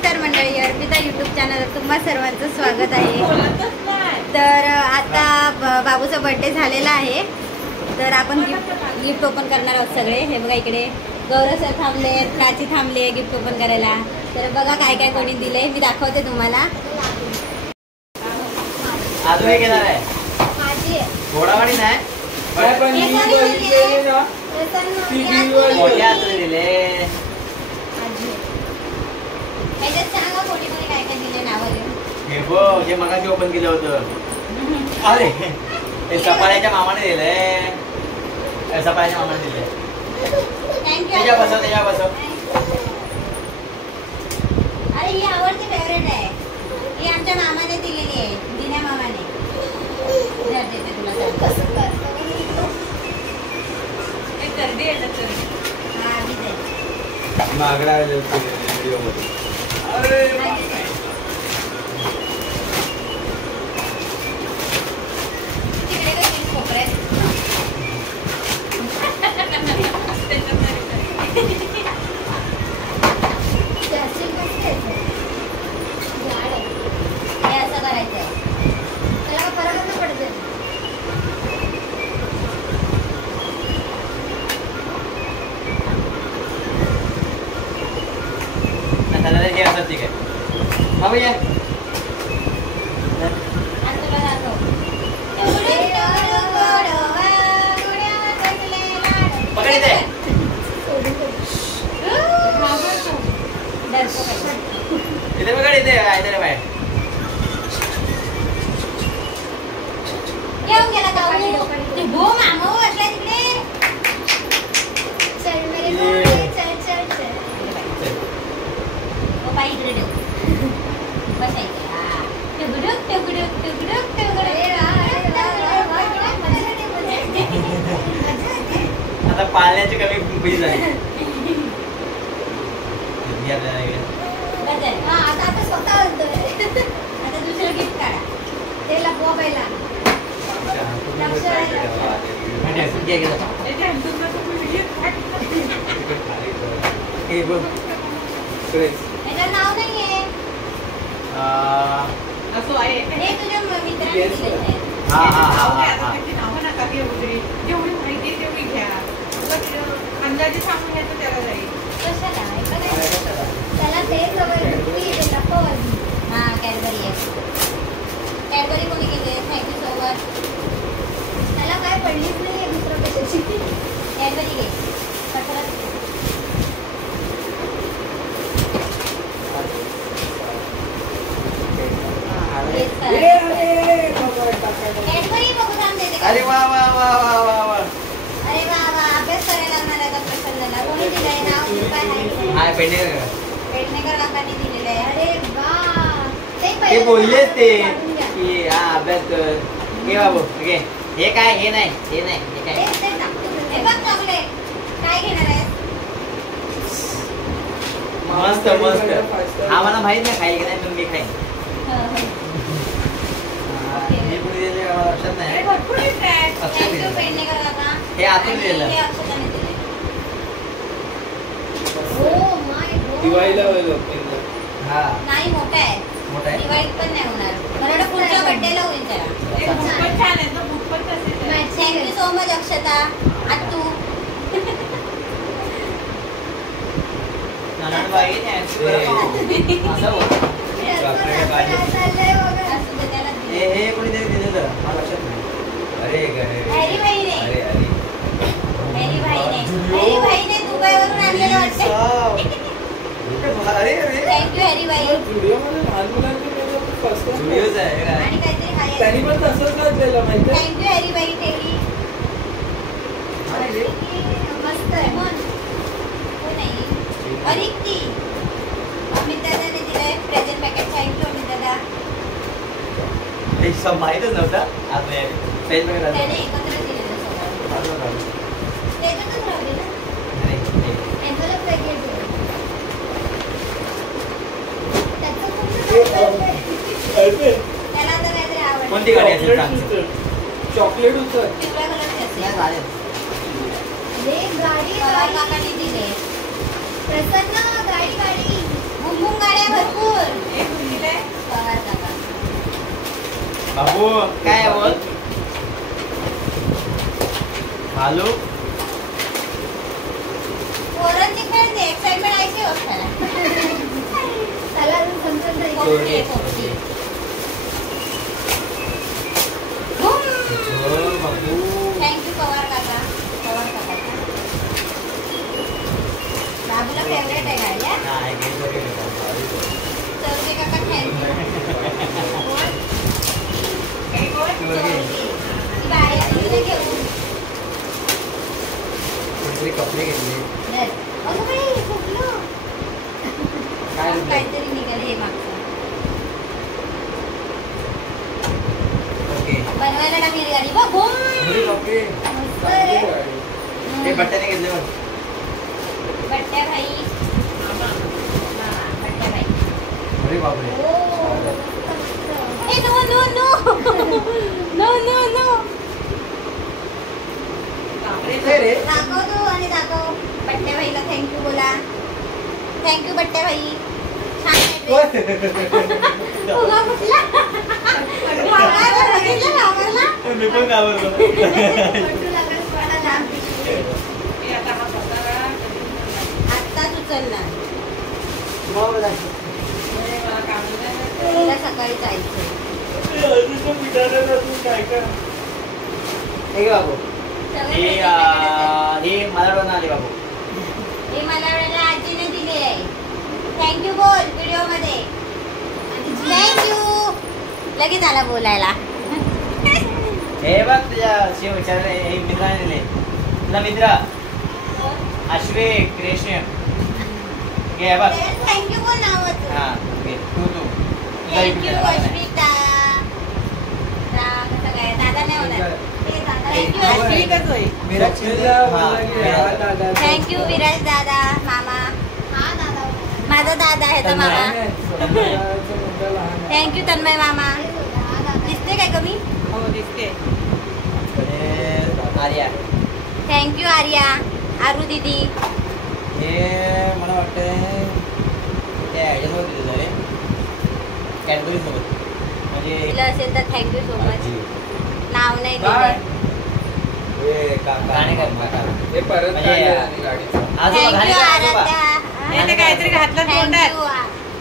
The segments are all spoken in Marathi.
नमस्कार मंडळी, अर्पिता यूट्यूब चॅनल तुम्हा सर्वांचं स्वागत आहे. तर आता बाबूचा बर्थडे झालेला आहे, तर आपण गिफ्ट ओपन करणार आहोत सगळे. हे बघा इकडे गौरव सर थांबले, प्राची थांबले गिफ्ट ओपन करायला. तर बघा काय काय कोणी दिले, मी दाखवते तुम्हाला. अजून एक येणार आहे घोडावाडी नाही मोठ्या दिले. हे बघ जे मगाशी ओपन केलं होतं. अरे हे सपाळ्याच्या मामाने दिलंय. सपाळ्याच्या मामाने दिलंय. त्याच्या बसव त्याच्या बसव. अरे ही आवडती फेवरेट आहे. ही आमच्या मामाने दिलेली आहे, दिन्या मामाने. देते तुला मागडा व्हिडिओ मध्ये. अरे ठीक आहे. हा भैया पकड़ दे. इथे पकड. इथे इथे बाहेर येऊन गेला का ते भो मामा असला तिकडे. चल मेरे घोडे चल चल चल. ओ बाई इकडे ठेव. बसायचं. हां टुगडुक टुगडुक टुगडुक टुगडुक. आता पाळण्याची कमी बुद्धी झाली. आता स्वतः आणतोय. आता दुसरं गिफ्ट काढा. ते लपवा पहिला. नाव नाहीये. असं आहे. हे तुझ्या मित्राने दिलेलं आहे. जेवढी माहिती तेवढी घ्या. अंदाजे सांगून घ्यायचं त्याला जाईल. कशाला त्याला ते सवय हा कॅडबरी आहे. कॅडबरी कोणी केली आहे? Thank you so much. त्याला काय पडलीच नाही आहे दुसरं कशाची. कॅडबरी घे. कचरा कॅडबरी बघू थांब देते. अरे वा वा वा वा वा वा. अरे वा वा. अभ्यास करायला लागणार आहे का प्रसन्नला? कोणी दिलंय नाव? काय हाय पेडणेकर. पेडणेकर काकांनी दिलेलं आहे. अरे वा. ते बोलले ते की हा अभ्यास कर. घे बाबू घे. हे काय? हे नाही हे नाही हे काय? हे बघ चॉकलेट. काय घेणार आहे? मस्त मस्त. आम्हाला माहित नाही खाईल की नाही, पण मी खाईन. हे कुणी दिले लक्षात नाही. हे आतून दिलेलं. दिवाळीला हा नाही मोठा आहे. मोठा आहे. दिवाळीत पण नाही होणार. मला पुढच्या बर्थडेला होईल त्याला. छान आहे. तो बुक पण तसेच आहे. थँक्यू सो मच अक्षता. आतू नानाबाई हे कोणी तरी दिलेलं मला लक्षात नाही. अरे हॅरी भाईने. अरे अरे हॅरी भाईने. हॅरी भाईने दुबईवरून आणलेलं वाटतं. अरे अरे थँक्यू हॅरी भाई. व्हिडिओमध्ये लहान मुलांचे व्हिडिओज आहे का? आणि काहीतरी हाय. त्यांनी पण तसंच घातलेलं माहिती आहे. थँक्यू हॅरी भाई. टेडी मस्त आहे. मन हो नाही. अरिक्ती अमित दादाने दिलंय प्रेझेंट पॅकेट. थँक्यू अमित दादा. हे सब माहीतच नव्हतं. आज पेन वगैरे त्याने एकत्र दिलेलं सगळं. त्याच्यातच राहिली ना. Envelope packet. त्याला आता काहीतरी आवडतं. कोणती गाडी असेल? चॉकलेट होतं. पिवळ्या कलरची असेल. गाडी काकाने दिले. प्रसन्न गाडी गाडी. बुंबुंग गाड्या भरपूर बाबू काय आहे बोल हॅलो पोरांची खेळते एक्साइटमेंट ऐकते होता त्याला अजून समजत नाही पोपटी, पोपटी. बाबू थँक्यू पवार काका बाबूला फेवरेट आहे गाडी नाही घेतलं चौधरी काका थँक्यू कोणतरी कपडे घेतले काय घेतलं? काहीतरी निघाले हे मागचं ओके बनवायला टाकलेली गाडी बघ अरे बापरे. मस्त रे. ते बट्ट्याने घेतले बघ बट्ट्या भाई बट्ट्या भाई अरे बापरे ए no no no no no no ते रे दाखव तू आणि दाखव बट्ट्या भाईला थँक्यू बोला थँक्यू बट्ट्या भाई छान आहे dress. फुगा फुटला वावराला बघितलं वावरला मी पण घाबरलो आत्ताच उचलला तुम्हाला तिला सकाळी जायचं काय काय हे घे बाबू हे मला डोन आले बाबू हे मला वेळेला आजीने दिले आहे थँक्यू बोल व्हिडिओ मध्ये थँक्यू लगेच आला बोलायला हे बघ तुझ्या शिव विचारले हे मित्राने दिले तुला मित्र अश्वे क्रेशन घे बघ थँक्यू बोल नावाचं हा घे तू तुझा थँक्यू इकडे अश्विता कसं काय दादा नाही होणार थँक्यू अश्विताच होय. थँक्यू विराज दादा मामा माझा दादा आहे तो मामा थँक्यू तन्मय मामा दिसते काय कमी हो दिसते आर्या थँक्यू आर्या आरू दीदी हे मला वाटतं त्या ह्याच्यासोबत दिलं रे कॅडबरी सोबत म्हणजे दिलं असेल तर थँक्यू सो मच नाव नाही काय? दिलं गाणे कर हे परत म्हणजे काढलं आणि गाडीचं. आजोबा गाणे थँक्यू कर आजोबा आराध्या याने काहीतरी घातलं तोंडात थँक्यू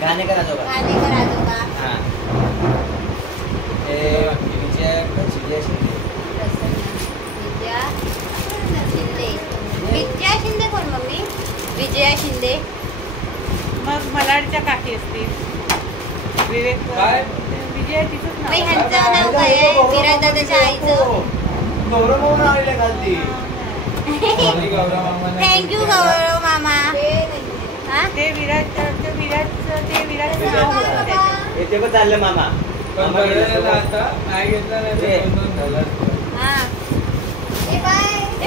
गाणे कर आजोबा गाणेकर आजोबा हा हे विजया शिंदे विजया शिंदे विजया शिंदे कोण मम्मी विजया शिंदे मग मलाडच्या काकी असतील विवेक काय? विजय तिथंच बाई, नाव ह्यांचं नाव काय आहे विराज दादाच्या आईचं गौरव म्हणून आलेले खालती आणि गौरव मामाने थँक्यू गौरव मामा हा ते विराजचं नाव होतं त्याच्यात. ते पण चाललं मामा पण मामा बरं गेले झालं सोबत. आता नाही घेतलं नाही हे. तर 2-2 झालं. हा ते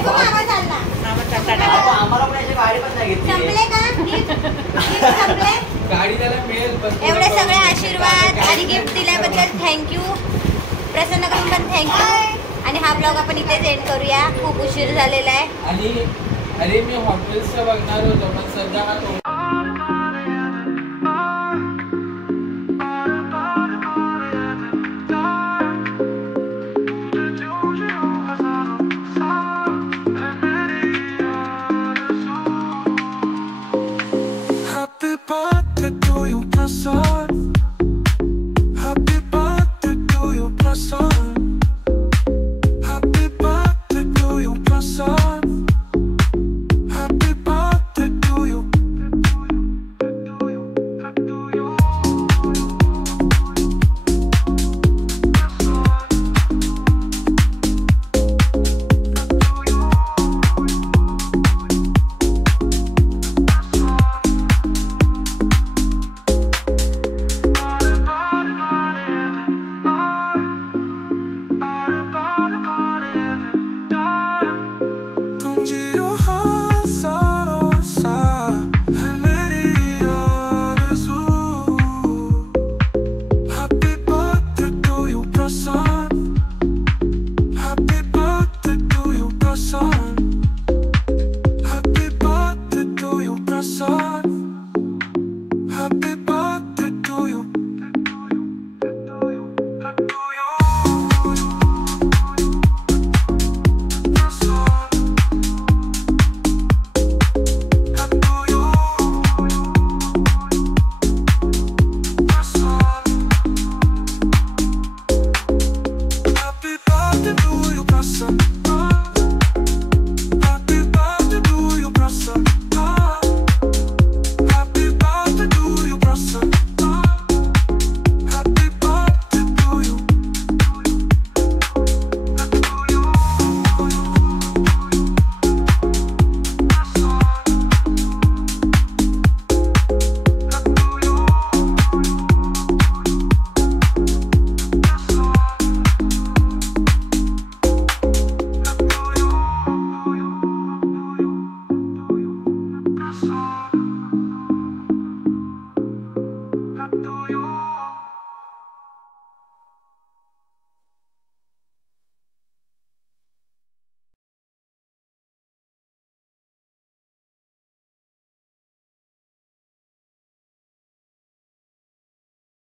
बघ मामा चालला नावाचा अहो, तडाखा. आम्हाला पण याची गाडी पण नाही घेतली संपले का गिफ्ट संपले गाडी त्याला मिळेल पण एवढे सगळे आशीर्वाद आणि गिफ्ट दिल्याबद्दल थँक्यू प्रसन्न करून पण थँक्यू आणि हा ब्लॉग आपण इथेच एंड करूया खूप उशीर झालेला आहे आणि अरे मी हॉटेल्सचं बघणार होतो पण सध्या हा तो Happy birthday to you, Prasad.